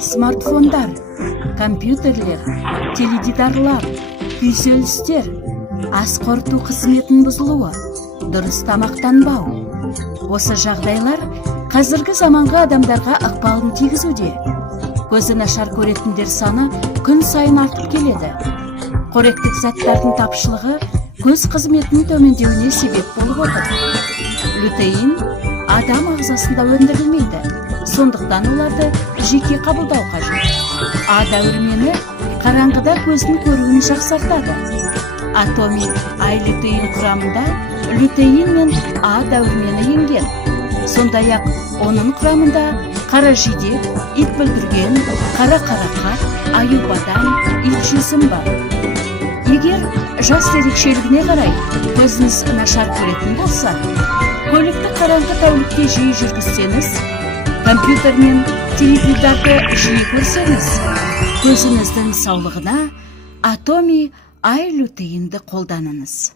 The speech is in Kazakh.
Смартфондар, компьютерлер, теледидарлар, күйзелістер, ас қорыту қызметін бұзылуы, дұрыс тамақтанбау. Осы жағдайлар қазіргі заманғы адамдарға ықпалын тигізуде. Көзі нашар көретіндер саны күн сайын артып келеді. Қоректік заттардың тапшылығы көз қызметінің төмендеуіне себеп болып отыр. Лютеин адам ағзасында өндірілмейді, сондықтан оларды жеке қабылдау қажет. А дәрумені қараңғыда көздің көруін жақсартады. Атоми ай-лютеин құрамында лютеин мен А дәрумені енген. Сондай-ақ оның құрамында қара жидек, ит бүлдірген, қара қарақат, аюбадан, ит жүзім бар. Егер жас ерекшелігіне қарай көзіңіз нашар көретін болса, көлікті қараңғы тәулікте жиі жүргізсеңіз, компьютер мен теледидарды жиі көрсеңіз, көзіңіздің саулығына Атоми ай-лютеинді қолданыңыз.